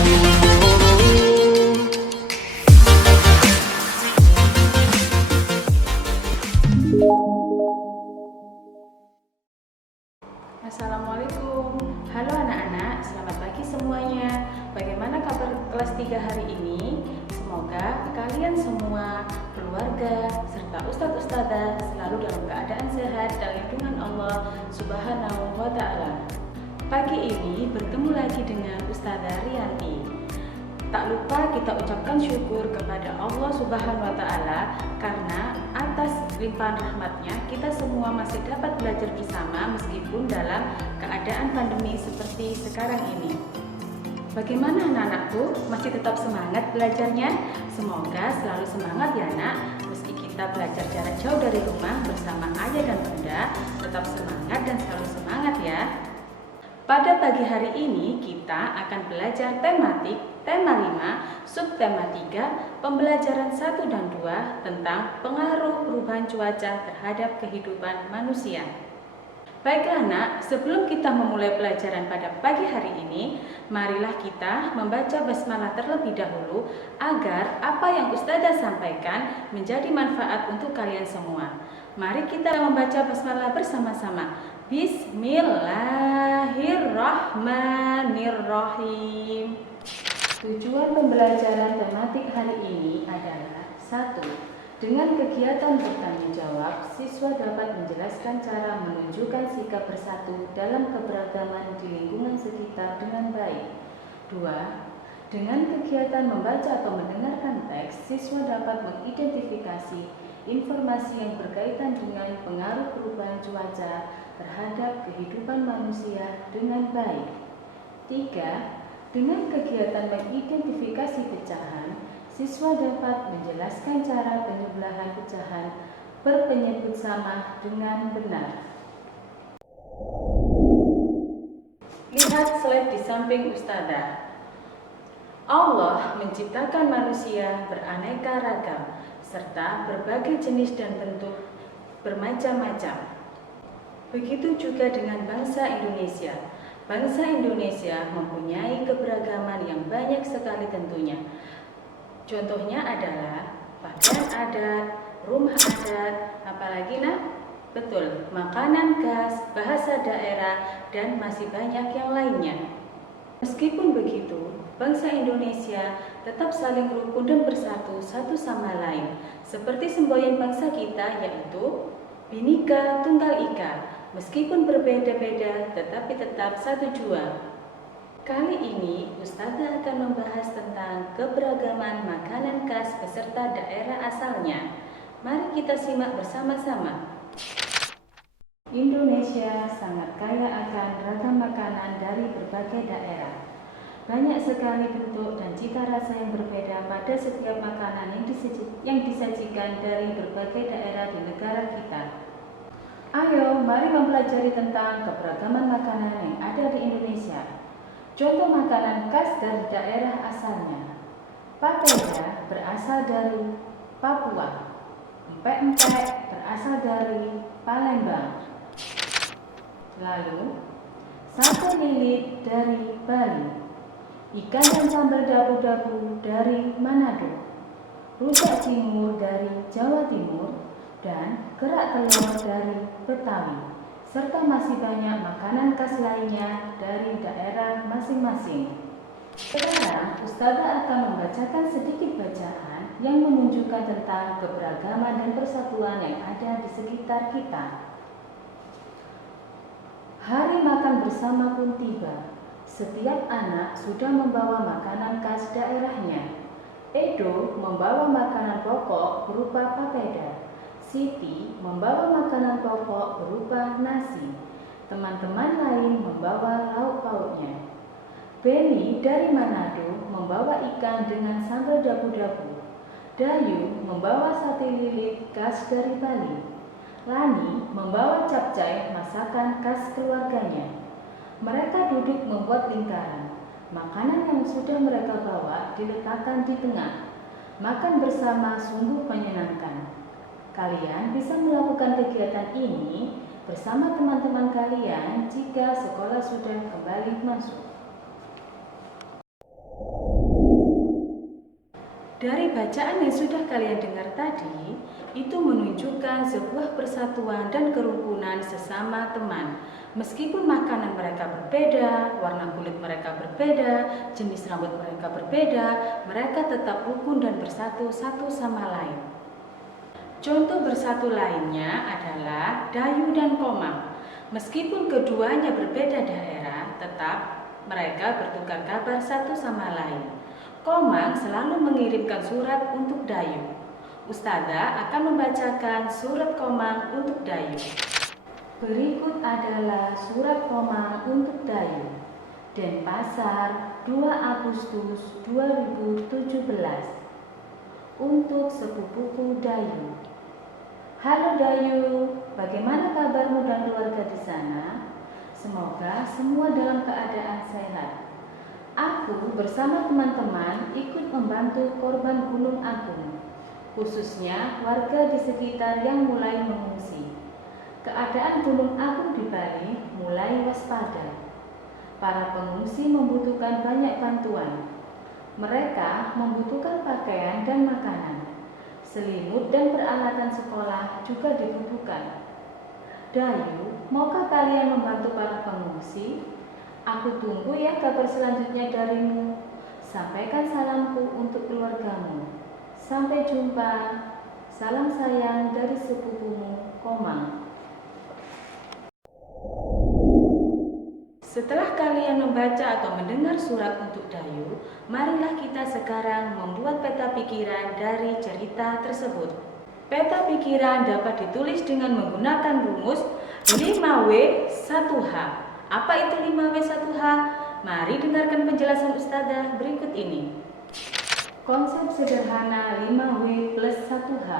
Assalamualaikum. Halo anak-anak, selamat pagi semuanya. Bagaimana kabar kelas 3 hari ini? Semoga kalian semua, keluarga, serta ustadz-ustadzah selalu dalam keadaan sehat dan lindungan Allah Subhanahu wa Ta'ala. Pagi ini bertemu lagi dengan Ustadzah Rianti. Tak lupa kita ucapkan syukur kepada Allah Subhanahu wa Ta'ala karena atas limpahan rahmatnya kita semua masih dapat belajar bersama meskipun dalam keadaan pandemi seperti sekarang ini. Bagaimana anak-anakku? Masih tetap semangat belajarnya? Semoga selalu semangat ya nak. Meski kita belajar jarak jauh dari rumah bersama ayah dan bunda, tetap semangat dan selalu semangat ya. Pada pagi hari ini kita akan belajar tematik tema 5, subtema 3, pembelajaran 1 dan 2 tentang pengaruh perubahan cuaca terhadap kehidupan manusia. Baiklah nak, sebelum kita memulai pelajaran pada pagi hari ini, marilah kita membaca basmalah terlebih dahulu agar apa yang Ustadzah sampaikan menjadi manfaat untuk kalian semua. Mari kita membaca basmalah bersama-sama. Bismillahirrahmanirrahim. Tujuan pembelajaran tematik hari ini adalah 1. Dengan kegiatan bertanggung jawab, siswa dapat menjelaskan cara menunjukkan sikap bersatu dalam keberagaman di lingkungan sekitar dengan baik. 2. Dengan kegiatan membaca atau mendengarkan teks, siswa dapat mengidentifikasi informasi yang berkaitan dengan pengaruh perubahan cuaca terhadap kehidupan manusia dengan baik. 3. Dengan kegiatan mengidentifikasi pecahan, siswa dapat menjelaskan cara penyebelahan pecahan berpenyebut sama dengan benar. Lihat slide di samping Ustadzah. Allah menciptakan manusia beraneka ragam serta berbagai jenis dan bentuk bermacam-macam. Begitu juga dengan bangsa Indonesia. Bangsa Indonesia mempunyai keberagaman yang banyak sekali tentunya. Contohnya adalah pakaian adat, rumah adat, apalagi nak? Betul, makanan khas, bahasa daerah, dan masih banyak yang lainnya. Meskipun begitu, bangsa Indonesia tetap saling rukun dan bersatu satu sama lain, seperti semboyan bangsa kita yaitu Bhinneka Tunggal Ika. Meskipun berbeda-beda, tetapi tetap satu jua. Kali ini, Ustadzah akan membahas tentang keberagaman makanan khas beserta daerah asalnya. Mari kita simak bersama-sama. Indonesia sangat kaya akan ragam makanan dari berbagai daerah. Banyak sekali bentuk dan cita rasa yang berbeda pada setiap makanan yang disajikan dari berbagai daerah di negara kita. Ayo, mari mempelajari tentang keberagaman makanan yang ada di Indonesia. Contoh makanan khas dari daerah asalnya. Papeda berasal dari Papua. Empek-empek berasal dari Palembang. Lalu, sate lilit dari Bali. Ikan dan sambal dabu-dabu dari Manado. Rujak cingur dari Jawa Timur. Dan kerak telur dari Betawi, serta masih banyak makanan khas lainnya dari daerah masing-masing. Sekarang, Ustadzah akan membacakan sedikit bacaan yang menunjukkan tentang keberagaman dan persatuan yang ada di sekitar kita. Hari makan bersama pun tiba. Setiap anak sudah membawa makanan khas daerahnya. Edo membawa makanan pokok berupa papeda. Siti membawa makanan pokok berupa nasi. Teman-teman lain membawa lauk pauknya. Beni dari Manado membawa ikan dengan sambal dabu-dabu. Dayu membawa sate lilit khas dari Bali. Lani membawa capcay masakan khas keluarganya. Mereka duduk membuat lingkaran. Makanan yang sudah mereka bawa diletakkan di tengah. Makan bersama sungguh menyenangkan. Kalian bisa melakukan kegiatan ini bersama teman-teman kalian jika sekolah sudah kembali masuk. Dari bacaan yang sudah kalian dengar tadi, itu menunjukkan sebuah persatuan dan kerukunan sesama teman. Meskipun makanan mereka berbeda, warna kulit mereka berbeda, jenis rambut mereka berbeda, mereka tetap rukun dan bersatu satu sama lain. Contoh bersatu lainnya adalah Dayu dan Komang. Meskipun keduanya berbeda daerah, tetap mereka bertukar kabar satu sama lain. Komang selalu mengirimkan surat untuk Dayu. Ustazah akan membacakan surat Komang untuk Dayu. Berikut adalah surat Komang untuk Dayu. Denpasar, 2 Agustus 2017. Untuk sepupuku Dayu. Halo Dayu, bagaimana kabarmu dan keluarga di sana? Semoga semua dalam keadaan sehat. Aku bersama teman-teman ikut membantu korban Gunung Agung, khususnya warga di sekitar yang mulai mengungsi. Keadaan Gunung Agung di Bali mulai waspada. Para pengungsi membutuhkan banyak bantuan. Mereka membutuhkan pakaian dan makanan. Selimut dan peralatan sekolah juga dibutuhkan. Dayu, maukah kalian membantu para pengungsi? Aku tunggu ya kabar selanjutnya darimu. Sampaikan salamku untuk keluargamu. Sampai jumpa. Salam sayang dari sepupumu, Komang. Setelah kalian membaca atau mendengar surat untuk Dayu, marilah kita sekarang membuat peta pikiran dari cerita tersebut. Peta pikiran dapat ditulis dengan menggunakan rumus 5W1H. Apa itu 5W1H? Mari dengarkan penjelasan Ustazah berikut ini. Konsep sederhana 5W plus 1H.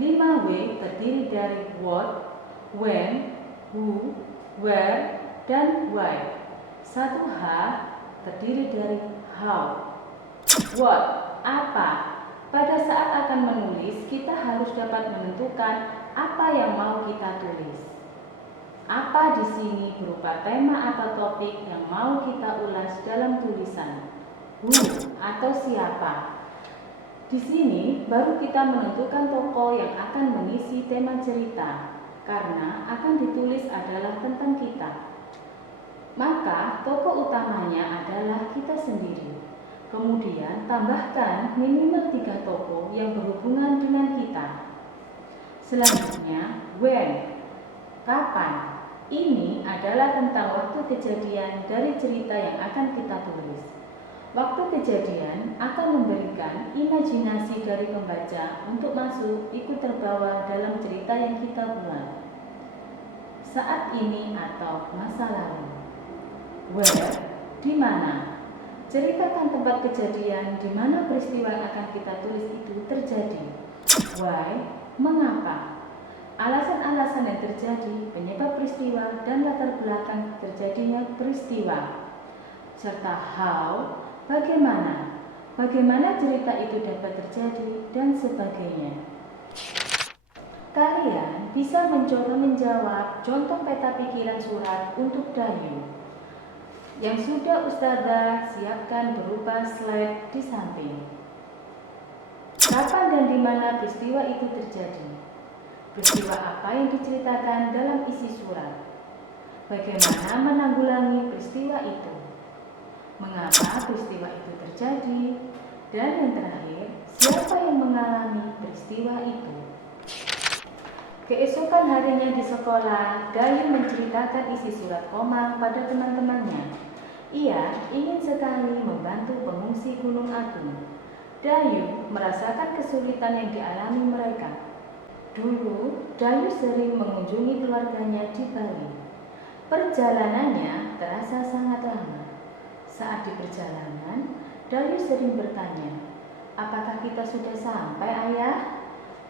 5W terdiri dari what, when, who, where, dan why. 1H terdiri dari how. What, apa. Pada saat akan menulis, kita harus dapat menentukan apa yang mau kita tulis. Apa di sini berupa tema atau topik yang mau kita ulas dalam tulisan. Who atau siapa. Di sini baru kita menentukan tokoh yang akan mengisi tema cerita, karena akan ditulis adalah tentang kita. Maka tokoh utamanya adalah kita sendiri. Kemudian tambahkan minimal 3 tokoh yang berhubungan dengan kita. Selanjutnya, when, kapan. Ini adalah tentang waktu kejadian dari cerita yang akan kita tulis. Waktu kejadian akan memberikan imajinasi dari pembaca untuk masuk ikut terbawa dalam cerita yang kita buat. Saat ini atau masa lalu. Where, di mana. Ceritakan tempat kejadian di mana peristiwa yang akan kita tulis itu terjadi. Why, mengapa. Alasan-alasan yang terjadi, penyebab peristiwa, dan latar belakang terjadinya peristiwa. Serta how, bagaimana. Bagaimana cerita itu dapat terjadi, dan sebagainya. Kalian bisa mencoba menjawab contoh peta pikiran surat untuk Dayu yang sudah Ustazah siapkan berupa slide di samping. Kapan dan di mana peristiwa itu terjadi? Peristiwa apa yang diceritakan dalam isi surat? Bagaimana menanggulangi peristiwa itu? Mengapa peristiwa itu terjadi? Dan yang terakhir, siapa yang mengalami peristiwa itu? Keesokan harinya di sekolah, Dayu menceritakan isi surat Komang pada teman-temannya. Ia ingin sekali membantu pengungsi Gunung Agung. Dayu merasakan kesulitan yang dialami mereka. Dulu, Dayu sering mengunjungi keluarganya di Bali. Perjalanannya terasa sangat lama. Saat di perjalanan, Dayu sering bertanya, "Apakah kita sudah sampai, Ayah?"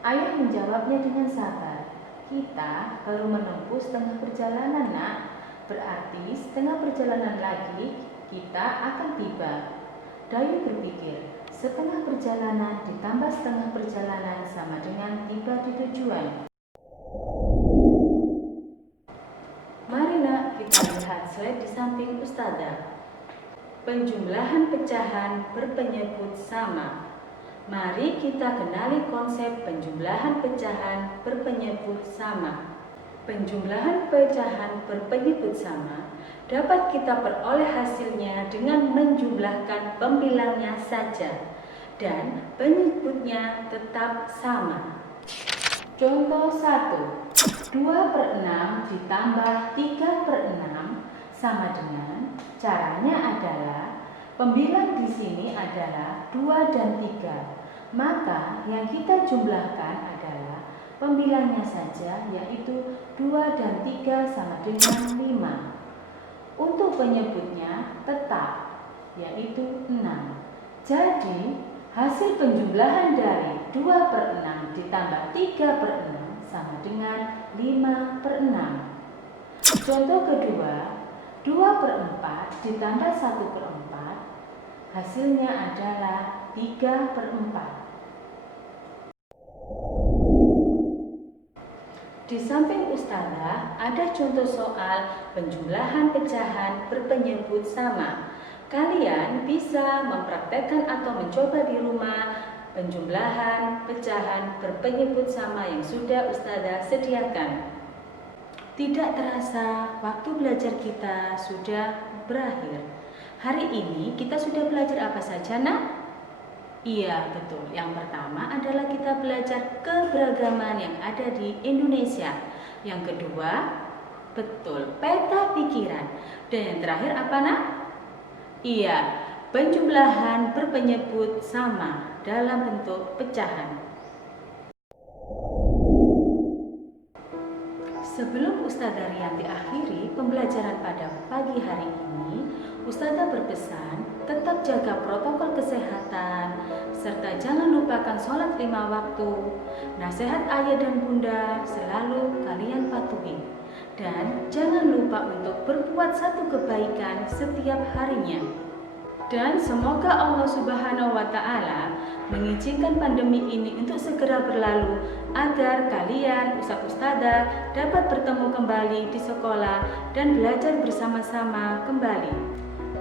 Ayah menjawabnya dengan sabar, "Kita baru menempuh setengah perjalanan, Nak. Berarti setengah perjalanan lagi kita akan tiba." Dayu berpikir, setengah perjalanan ditambah setengah perjalanan sama dengan tiba di tujuan. Mari nak kita lihat slide di samping Ustazah. Penjumlahan pecahan berpenyebut sama. Mari kita kenali konsep penjumlahan pecahan berpenyebut sama. Penjumlahan pecahan berpenyebut sama dapat kita peroleh hasilnya dengan menjumlahkan pembilangnya saja dan penyebutnya tetap sama. Contoh 1. 2/6 ditambah 3/6 sama dengan, caranya adalah pembilang di sini adalah 2 dan 3. Maka yang kita jumlahkan adalah pembilangnya saja, yaitu 2 dan 3 sama dengan 5. Untuk penyebutnya tetap, yaitu 6. Jadi hasil penjumlahan dari 2/6 ditambah 3/6 sama dengan 5/6. Contoh kedua, 2/4 ditambah 1/4, hasilnya adalah 3/4. Di samping Ustazah, ada contoh soal penjumlahan pecahan berpenyebut sama. Kalian bisa mempraktekkan atau mencoba di rumah penjumlahan pecahan berpenyebut sama yang sudah Ustazah sediakan. Tidak terasa, waktu belajar kita sudah berakhir. Hari ini kita sudah belajar apa saja, nak? Iya, betul. Yang pertama adalah kita belajar keberagaman yang ada di Indonesia. Yang kedua, betul, peta pikiran. Dan yang terakhir apa, nak? Iya, penjumlahan berpenyebut sama dalam bentuk pecahan. Sebelum Ustazah Rianti akhiri pembelajaran pada pagi hari ini, Ustazah berpesan tetap jaga protokol kesehatan, serta jangan lupakan sholat 5 waktu. Nasihat ayah dan bunda selalu kalian patuhi. Dan jangan lupa untuk berbuat satu kebaikan setiap harinya. Dan semoga Allah Subhanahu wa Ta'ala mengizinkan pandemi ini untuk segera berlalu agar kalian, ustadz-ustadzah, dapat bertemu kembali di sekolah dan belajar bersama-sama kembali.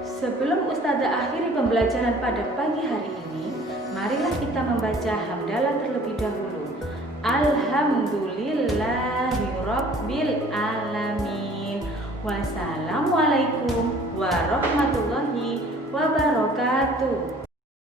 Sebelum ustadzah akhiri pembelajaran pada pagi hari ini, marilah kita membaca hamdalah terlebih dahulu. Alhamdulillahirabbil alamin. Wassalamualaikum warahmatullahi wabarakatuh.